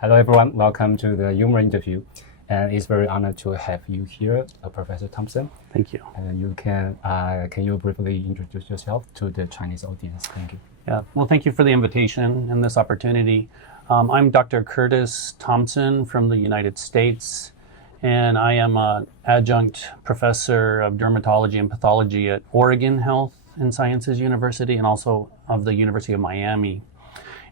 Hello, everyone. Welcome to the Umer interview. And it's very honored to have you here, Professor Thompson. Thank you. And you can you briefly introduce yourself to the Chinese audience? Thank you. Yeah. Well, thank you for the invitation and this opportunity. I'm Dr. Curtis Thompson from the United States, and I am an adjunct professor of dermatology and pathology at Oregon Health and Sciences University and also of the University of Miami.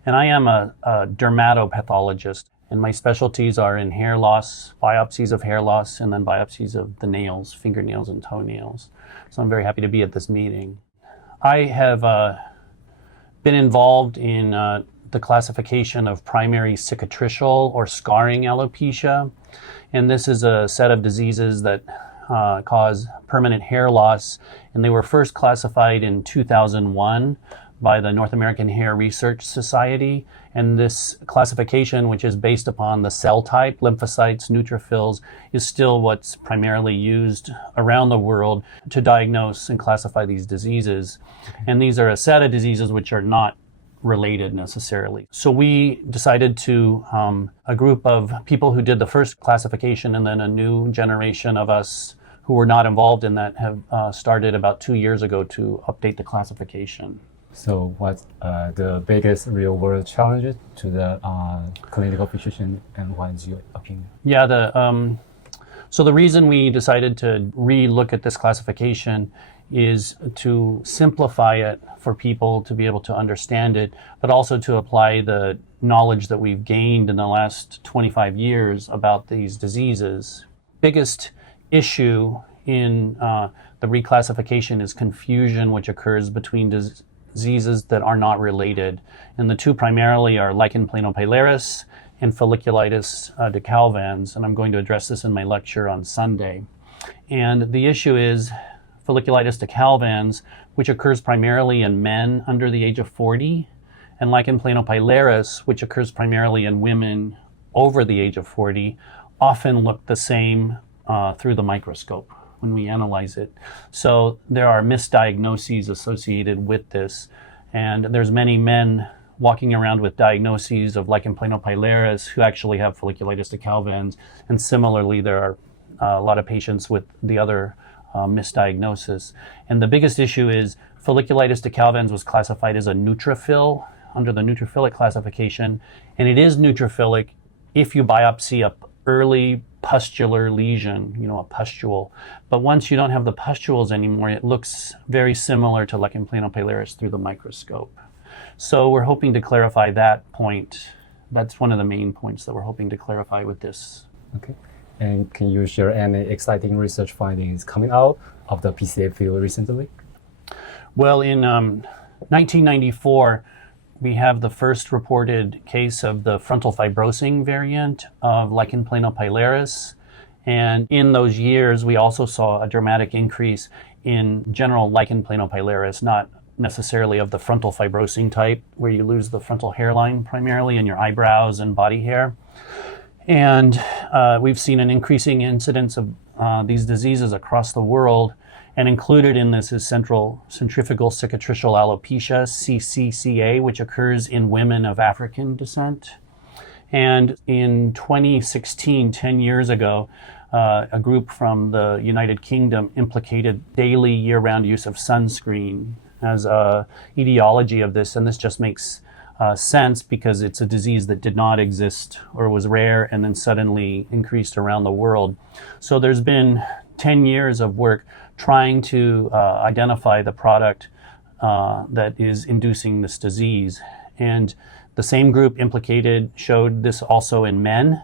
And I am a dermatopathologist, and my specialties are in hair loss, biopsies of hair loss, and then biopsies of the nails, fingernails and toenails. So I'm very happy to be at this meeting. I have been involved in the classification of primary cicatricial or scarring alopecia. And this is a set of diseases that cause permanent hair loss. And they were first classified in 2001 by the North American Hair Research Society. And this classification, which is based upon the cell type, lymphocytes, neutrophils, is still what's primarily used around the world to diagnose and classify these diseases. And these are a set of diseases which are not related necessarily. So we decided to, a group of people who did the first classification and then a new generation of us who were not involved in that have started about 2 years ago to update the classification. So what's the biggest real-world challenges to the clinical physician, and what is your opinion? Yeah, so the reason we decided to re-look at this classification is to simplify it for people to be able to understand it, but also to apply the knowledge that we've gained in the last 25 years about these diseases. Biggest issue in the reclassification is confusion, which occurs between diseases that are not related. And the two primarily are lichen planopilaris and folliculitis decalvans. And I'm going to address this in my lecture on Sunday. And the issue is folliculitis decalvans, which occurs primarily in men under the age of 40, and lichen planopilaris, which occurs primarily in women over the age of 40, often look the same through the microscope when we analyze it. So there are misdiagnoses associated with this, and there's many men walking around with diagnoses of lichen planopilaris who actually have folliculitis decalvans, and similarly there are a lot of patients with the other misdiagnosis. And the biggest issue is folliculitis decalvans was classified as a neutrophil under the neutrophilic classification, and it is neutrophilic if you biopsy a early pustular lesion, a pustule. But once you don't have the pustules anymore, it looks very similar to lichen planopilaris through the microscope. So we're hoping to clarify that point. That's one of the main points that we're hoping to clarify with this. Okay. And can you share any exciting research findings coming out of the PCA field recently? Well, in 1994, we have the first reported case of the frontal fibrosing variant of lichen planopilaris. And in those years, we also saw a dramatic increase in general lichen planopilaris, not necessarily of the frontal fibrosing type, where you lose the frontal hairline primarily in your eyebrows and body hair. And we've seen an increasing incidence of these diseases across the world. And included in this is centrifugal cicatricial alopecia, CCCA, which occurs in women of African descent. And in 2016, 10 years ago, a group from the United Kingdom implicated daily year-round use of sunscreen as a etiology of this. And this just makes sense because it's a disease that did not exist or was rare and then suddenly increased around the world. So there's been 10 years of work trying to identify the product that is inducing this disease. And the same group implicated showed this also in men,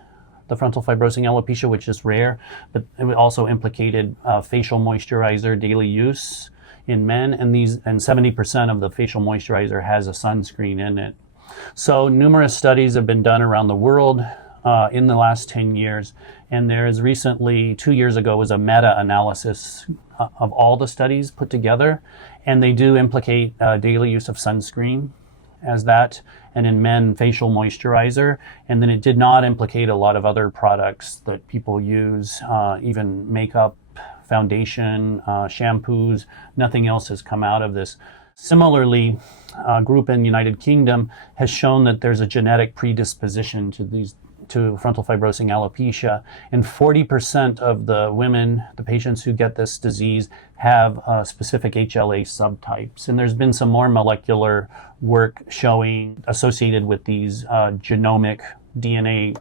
the frontal fibrosing alopecia, which is rare, but it also implicated facial moisturizer daily use in men, and 70% of the facial moisturizer has a sunscreen in it. So numerous studies have been done around the world in the last 10 years, and there is recently, 2 years ago, was a meta-analysis of all the studies put together, and they do implicate daily use of sunscreen as that, and in men, facial moisturizer, and then it did not implicate a lot of other products that people use, even makeup, foundation, shampoos. Nothing else has come out of this. Similarly, a group in the United Kingdom has shown that there's a genetic predisposition to these to frontal fibrosing alopecia, and 40% of the women, the patients who get this disease, have specific HLA subtypes. And there's been some more molecular work showing associated with these genomic DNA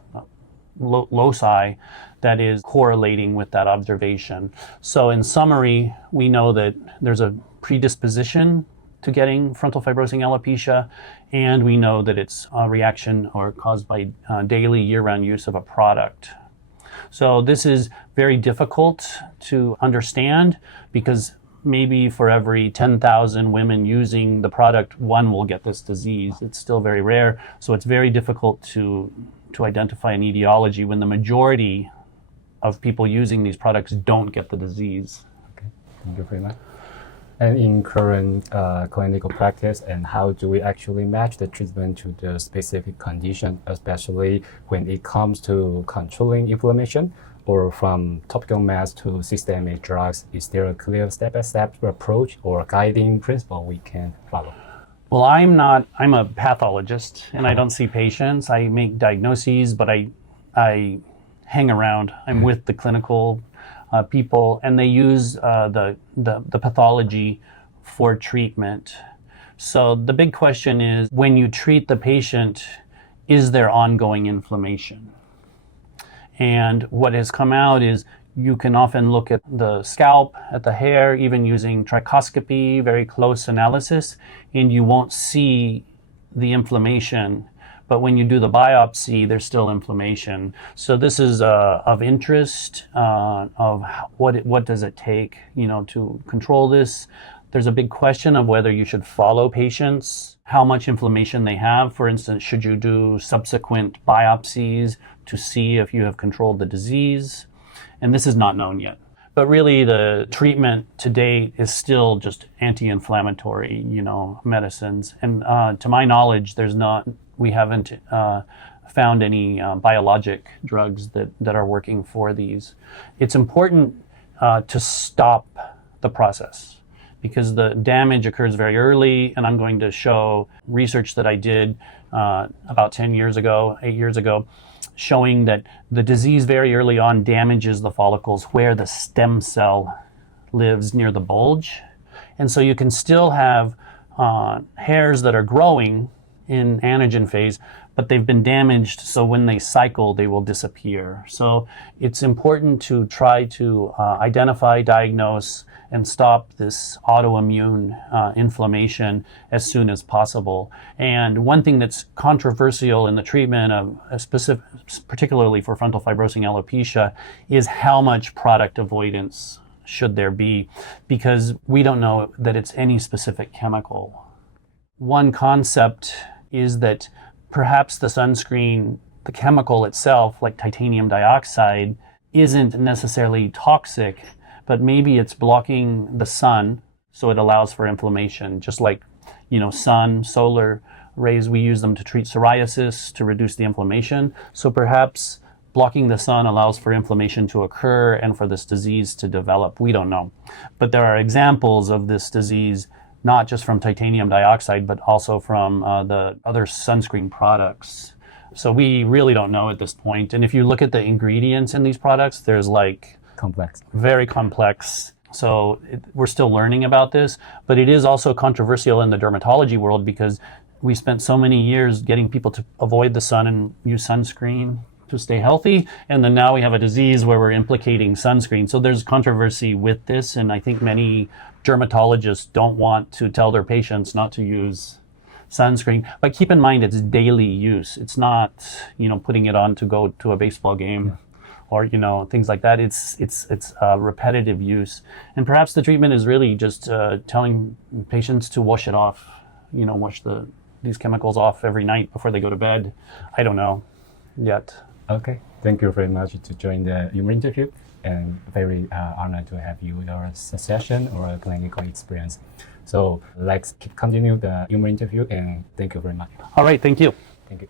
loci that is correlating with that observation. So in summary, we know that there's a predisposition to getting frontal fibrosing alopecia, and we know that it's a reaction or caused by daily year-round use of a product. So this is very difficult to understand because maybe for every 10,000 women using the product, one will get this disease. It's still very rare, so it's very difficult to identify an etiology when the majority of people using these products don't get the disease. Okay, thank you very much. And in current clinical practice, and how do we actually match the treatment to the specific condition, especially when it comes to controlling inflammation, or from topical meds to systemic drugs? Is there a clear step-by-step approach or guiding principle we can follow? Well, I'm a pathologist and I don't see patients. I make diagnoses, but I hang around. I'm with the clinical people, and they use the pathology for treatment. So the big question is, when you treat the patient, is there ongoing inflammation? And what has come out is you can often look at the scalp, at the hair, even using trichoscopy, very close analysis, and you won't see the inflammation. But when you do the biopsy, there's still inflammation. So this is of interest of what does it take, to control this. There's a big question of whether you should follow patients, how much inflammation they have. For instance, should you do subsequent biopsies to see if you have controlled the disease? And this is not known yet. But really the treatment to date is still just anti-inflammatory, medicines. And to my knowledge, we haven't found any biologic drugs that are working for these. It's important to stop the process because the damage occurs very early, and I'm going to show research that I did about 8 years ago, showing that the disease very early on damages the follicles where the stem cell lives near the bulge. And so you can still have hairs that are growing in anagen phase, but they've been damaged, so when they cycle, they will disappear. So it's important to try to identify, diagnose, and stop this autoimmune inflammation as soon as possible. And one thing that's controversial in the treatment of particularly for frontal fibrosing alopecia is how much product avoidance should there be, because we don't know that it's any specific chemical. One concept is that perhaps the sunscreen, the chemical itself, like titanium dioxide, isn't necessarily toxic, but maybe it's blocking the sun, so it allows for inflammation. Just like, solar rays, we use them to treat psoriasis, to reduce the inflammation. So perhaps blocking the sun allows for inflammation to occur and for this disease to develop. We don't know. But there are examples of this disease, not just from titanium dioxide, but also from the other sunscreen products. So we really don't know at this point. And if you look at the ingredients in these products, there's very complex. So we're still learning about this, but it is also controversial in the dermatology world because we spent so many years getting people to avoid the sun and use sunscreen to stay healthy. And then now we have a disease where we're implicating sunscreen. So there's controversy with this. And I think many dermatologists don't want to tell their patients not to use sunscreen. But keep in mind, it's daily use. It's not, putting it on to go to a baseball game or, things like that. It's repetitive use. And perhaps the treatment is really just telling patients to wash it off, wash these chemicals off every night before they go to bed. I don't know yet. Okay, thank you very much to join the Umer interview, and very honored to have you your session or clinical experience. So let's continue the Umer interview, and thank you very much. All right, thank you. Thank you.